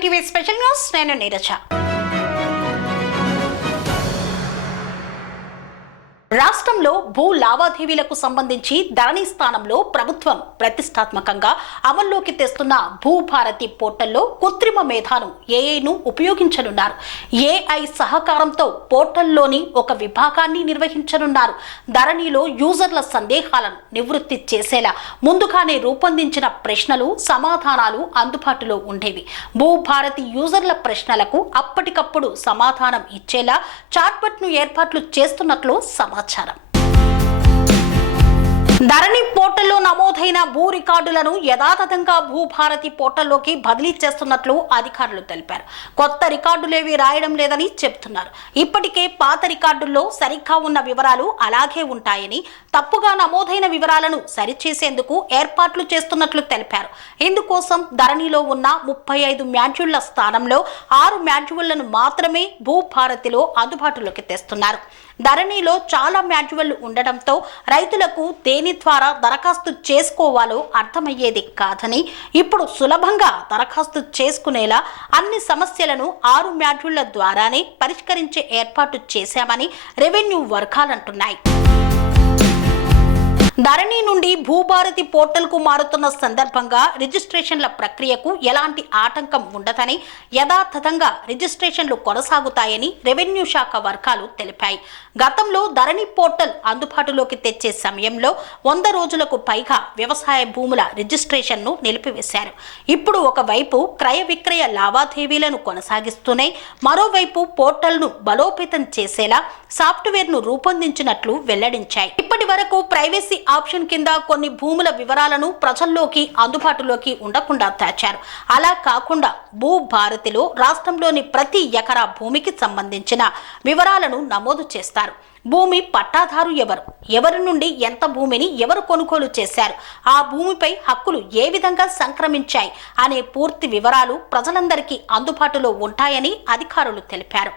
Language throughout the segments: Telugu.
టీవీ స్పెషల్ న్యూస్ నేను నీరజ. రాష్ట్రంలో భూ లావాదేవీలకు సంబంధించి ధరణి స్థానంలో ప్రభుత్వం ప్రతిష్టాత్మకంగా అమల్లోకి తెస్తున్న భూభారతి పోర్టల్లో కృత్రిమ మేధాను ఏఐను ఉపయోగించనున్నారు. ఏఐ సహకారంతో పోర్టల్లోని ఒక విభాగాన్ని నిర్వహించనున్నారు. ధరణిలో యూజర్ల సందేహాలను నివృత్తి చేసేలా ముందుగానే రూపొందించిన ప్రశ్నలు సమాధానాలు అందుబాటులో ఉండేవి. భూభారతి యూజర్ల ప్రశ్నలకు అప్పటికప్పుడు సమాధానం ఇచ్చేలా చాట్బట్ను ఏర్పాట్లు చేస్తున్నట్లు సమాచారం. ছাড়া ధరణి పోర్టల్లో నమోదైన భూ రికార్డులను యథాతథంగా భూభారతి పోర్టల్లోకి బదిలీ చేస్తున్నట్లు అధికారులు తెలిపారు. కొత్త రికార్డులేవి రాయడం లేదని చెబుతున్నారు. ఇప్పటికే పాత రికార్డుల్లో సరిగ్గా ఉన్న వివరాలు అలాగే ఉంటాయని తప్పుగా నమోదైన వివరాలను సరిచేసేందుకు ఏర్పాట్లు చేస్తున్నట్లు తెలిపారు. ఇందుకోసం ధరణిలో ఉన్న ముప్పై ఐదు మ్యాడ్యూళ్ళ స్థానంలో ఆరు మాడ్యూళ్ళను మాత్రమే భూభారతిలో అందుబాటులోకి తెస్తున్నారు. ధరణిలో చాలా మాడ్యూళ్ళు ఉండడంతో రైతులకు దేని ద్వారా దరఖాస్తు చేసుకోవాలో అర్థమయ్యేది కాదని ఇప్పుడు సులభంగా దరఖాస్తు చేసుకునేలా అన్ని సమస్యలను ఆరు మాడ్యూళ్ళ ద్వారానే పరిష్కరించే ఏర్పాటు చేశామని రెవెన్యూ వర్గాలంటున్నాయి ధరణి నుండి భూభారతి పోర్టల్కు మారుతున్న సందర్భంగా రిజిస్ట్రేషన్ల ప్రక్రియకు ఎలాంటి ఆటంకం ఉండదని యథాతథంగా రిజిస్ట్రేషన్లు కొనసాగుతాయని రెవెన్యూ శాఖ వర్గాలు తెలిపాయి. గతంలో ధరణి పోర్టల్ అందుబాటులోకి తెచ్చే సమయంలో వంద రోజులకు పైగా వ్యవసాయ భూముల రిజిస్ట్రేషన్ను నిలిపివేశారు. ఇప్పుడు ఒకవైపు క్రయ విక్రయ లావాదేవీలను కొనసాగిస్తూనే మరోవైపు పోర్టల్ను బలోపేతం చేసేలా సాఫ్ట్వేర్ను రూపొందించినట్లు వెల్లడించాయి. ఇప్పటి వరకు ప్రైవసీ ఆప్షన్ కింద కొన్ని భూముల వివరాలను ప్రజల్లోకి అందుబాటులోకి ఉండకుండా తెచ్చారు అలా కాకుండా భూ భారతిలో రాష్ట్రంలోని ప్రతి ఎకరా భూమికి సంబంధించిన వివరాలను నమోదు చేస్తారు. భూమి పట్టాదారు ఎవరు? ఎవరి నుండి ఎంత భూమిని ఎవరు కొనుగోలు చేశారు? ఆ భూమిపై హక్కులు ఏ విధంగా సంక్రమించాయి అనే పూర్తి వివరాలు ప్రజలందరికీ అందుబాటులో ఉంటాయని అధికారులు తెలిపారు.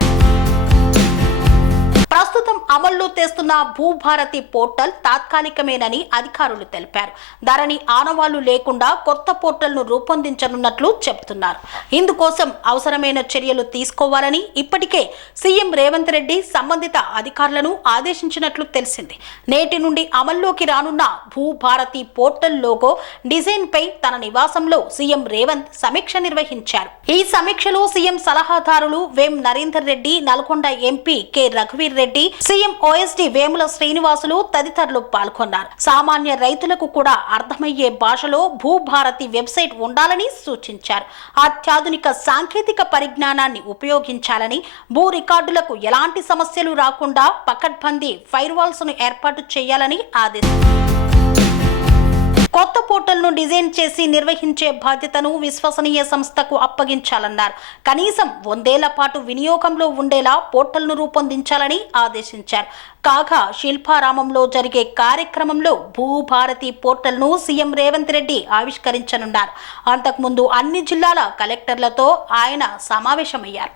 ప్రస్తుతం అమల్లో తెస్తున్న భూభారతి పోర్టల్ తాత్కాలికమేనని అధికారులు తెలిపారు. ధరని ఆనవాళ్ళు లేకుండా కొత్త పోర్టల్ను రూపొందించనున్నట్లు చెబుతున్నారు. ఇందుకోసం అవసరమైన చర్యలు తీసుకోవాలని ఇప్పటికే సీఎం రేవంత్ రెడ్డి సంబంధిత అధికారులను ఆదేశించినట్లు తెలిసింది. నేటి నుండి అమల్లోకి రానున్న భూభారతి పోర్టల్ లోగో డిజైన్ పై తన నివాసంలో సీఎం రేవంత్ సమీక్ష నిర్వహించారు. ఈ సమీక్షలో సీఎం సలహాదారులు వేం నరేందర్ రెడ్డి నల్గొండ ఎంపీ కె రఘువీర్ రెడ్డి సీఎం ఓఎస్డి వేముల శ్రీనివాసులు తదితరులు పాల్గొన్నారు. సామాన్య రైతులకు కూడా అర్థమయ్యే భాషలో భూభారతి వెబ్సైట్ ఉండాలని సూచించారు. అత్యాధునిక సాంకేతిక పరిజ్ఞానాన్ని ఉపయోగించాలని భూ రికార్డులకు ఎలాంటి సమస్యలు రాకుండా పకడ్బందీ ఫైర్వాల్స్ను ఏర్పాటు చేయాలని ఆదేశించారు. కొత్త పోర్టల్ను డిజైన్ చేసి నిర్వహించే బాధ్యతను విశ్వసనీయ సంస్థకు అప్పగించాలన్నారు. కనీసం వందేళ్ళ పాటు వినియోగంలో ఉండేలా పోర్టల్ను రూపొందించాలని ఆదేశించారు. కాగా శిల్పారామంలో జరిగే కార్యక్రమంలో భూభారతి పోర్టల్ను సీఎం రేవంత్ రెడ్డి ఆవిష్కరించనున్నారు. అంతకుముందు అన్ని జిల్లాల కలెక్టర్లతో ఆయన సమావేశమయ్యారు.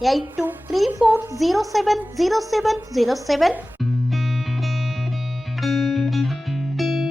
eight two three four zero seven zero seven zero seven